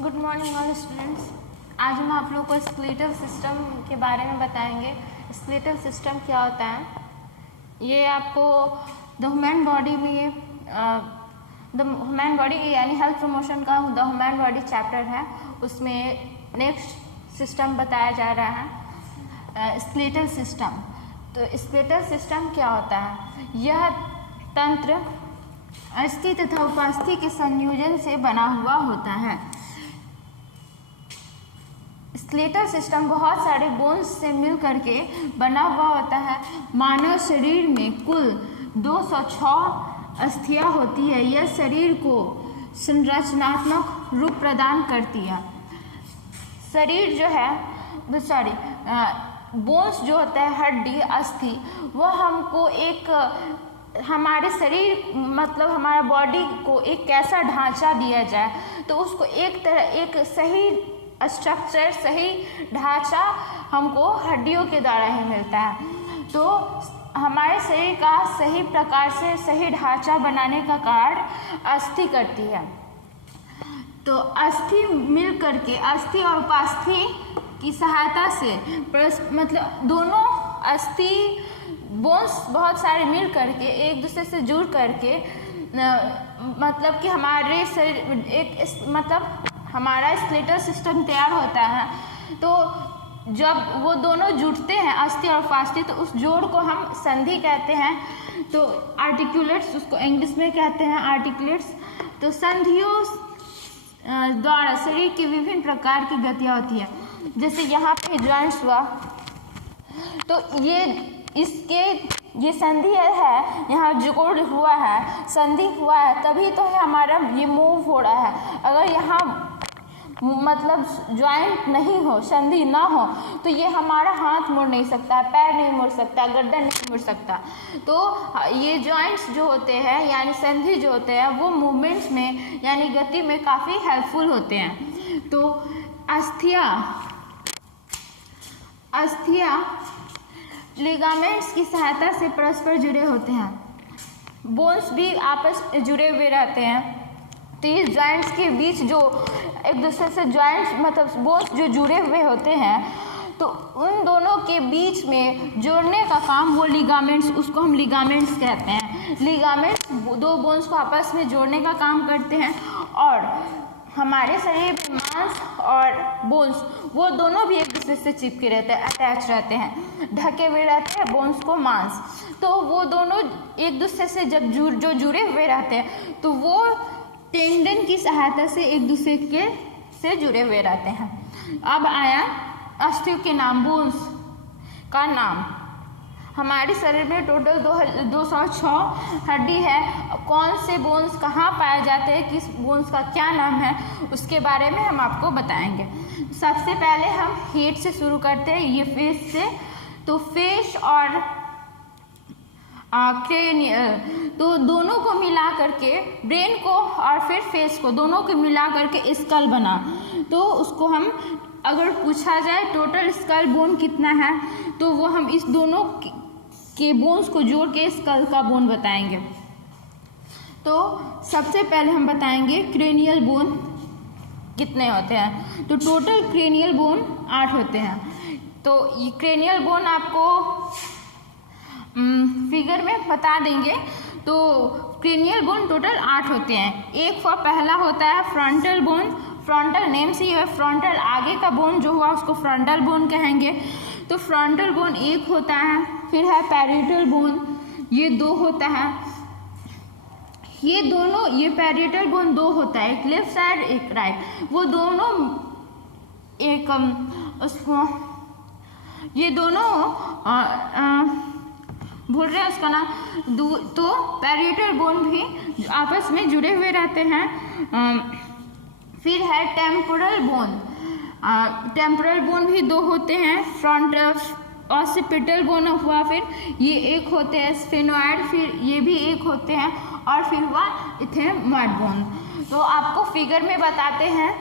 Good morning all students. आज हम आप लोग को स्केलेटल सिस्टम के बारे में बताएंगे। स्केलेटल सिस्टम क्या होता है, ये आपको द ह्यूमन बॉडी में द ह्यूमन बॉडी यानी हेल्थ प्रमोशन का द ह्यूमन बॉडी चैप्टर है, उसमें नेक्स्ट सिस्टम बताया जा रहा है स्केलेटल सिस्टम। तो स्केलेटल सिस्टम क्या होता है? यह तंत्र अस्थि तथा उपास्थि के संयोजन से बना हुआ होता है। स्केलेटल सिस्टम बहुत सारे बोन्स से मिल करके बना हुआ होता है। मानव शरीर में कुल 206 अस्थियां होती है। यह शरीर को संरचनात्मक रूप प्रदान करती है। शरीर जो है बोन्स जो होता है, हड्डी, अस्थि, वह हमको एक हमारे शरीर मतलब हमारा बॉडी को एक कैसा ढांचा दिया जाए तो उसको एक सही स्ट्रक्चर, सही ढांचा हमको हड्डियों के द्वारा ही मिलता है। तो हमारे शरीर का सही प्रकार से सही ढांचा बनाने का कार्य अस्थि करती है। तो अस्थि मिल करके अस्थि और उपास्थि की सहायता से मतलब दोनों अस्थि बोन्स बहुत सारे मिल करके एक दूसरे से जुड़ करके मतलब कि हमारे शरीर मतलब हमारा स्केलेटल सिस्टम तैयार होता है। तो जब वो दोनों जुड़ते हैं अस्थि और उपास्थि, तो उस जोड़ को हम संधि कहते हैं। तो आर्टिकुलेट्स उसको इंग्लिश में कहते हैं आर्टिकुलेट्स। तो संधियों द्वारा शरीर की विभिन्न प्रकार की गतियाँ होती है। जैसे यहाँ पे जॉइंट्स हुआ, तो ये संधि है, यहाँ जोड़ हुआ है, संधि हुआ है, तभी तो है हमारा ये मूव हो रहा है। अगर यहाँ मतलब ज्वाइंट नहीं हो, संधि ना हो, तो ये हमारा हाथ मुड़ नहीं सकता, पैर नहीं मुड़ सकता, गर्दन नहीं मुड़ सकता। तो ये जॉइंट्स जो होते हैं यानी संधि जो होते हैं वो मूवमेंट्स में यानी गति में काफ़ी हेल्पफुल होते हैं। तो अस्थियाँ लिगामेंट्स की सहायता से परस्पर जुड़े होते हैं। बोन्स भी आपस में जुड़े हुए रहते हैं। तो इस जॉइंट्स के बीच जो एक दूसरे से जॉइंट्स मतलब बोन्स जो जुड़े हुए होते हैं, तो उन दोनों के बीच में जोड़ने का काम वो लिगामेंट्स, उसको हम लिगामेंट्स कहते हैं। लिगामेंट्स दो बोन्स को आपस में जोड़ने का काम करते हैं। और हमारे शरीर में मांस और बोन्स वो दोनों भी एक दूसरे से चिपके रहते हैं, अटैच रहते हैं, ढके हुए रहते हैं बोन्स को मांस। तो वो दोनों एक दूसरे से जब जुड़े हुए रहते हैं तो वो टेंडन की सहायता से एक दूसरे के से जुड़े हुए रहते हैं। अब आया अस्थियों के नाम, बोन्स का नाम। हमारे शरीर में टोटल 206 हड्डी है। कौन से बोन्स कहाँ पाए जाते हैं, किस बोन्स का क्या नाम है, उसके बारे में हम आपको बताएंगे। सबसे पहले हम हेड से शुरू करते हैं, ये फेस से। तो फेस और क्रेनियल, तो दोनों को मिला करके ब्रेन को और फिर फेस को दोनों को मिला करके स्कल बना। तो उसको हम अगर पूछा जाए टोटल स्कल बोन कितना है, तो वो हम इस दोनों के बोन्स को जोड़ के स्कल का बोन बताएंगे। तो सबसे पहले हम बताएंगे क्रेनियल बोन कितने होते हैं। तो टोटल क्रेनियल बोन 8 होते हैं। तो ये क्रेनियल बोन आपको फिगर में बता देंगे। तो क्रेनियल बोन टोटल 8 होते हैं। एक पहला होता है फ्रंटल बोन। फ्रंटल नेम से ये फ्रंटल आगे का बोन जो हुआ उसको फ्रंटल बोन कहेंगे। तो फ्रंटल बोन 1 होता है। फिर है पैरिटल बोन, ये 2 होता है। ये पैरिटल बोन 2 होता है, एक लेफ्ट साइड एक राइट। वो दोनों उसको ये दोनों भूल रहे हैं उसका नाम। तो पैरिटल बोन भी आपस में जुड़े हुए रहते हैं। फिर है टेम्पोरल बोन। टेम्पोरल बोन भी 2 होते हैं। फ्रंट ऑसिपिटल बोन हुआ, फिर ये 1 होते हैं। स्फेनोइड, फिर ये भी 1 होते हैं। और फिर हुआ इथेनॉइड बोन। तो आपको फिगर में बताते हैं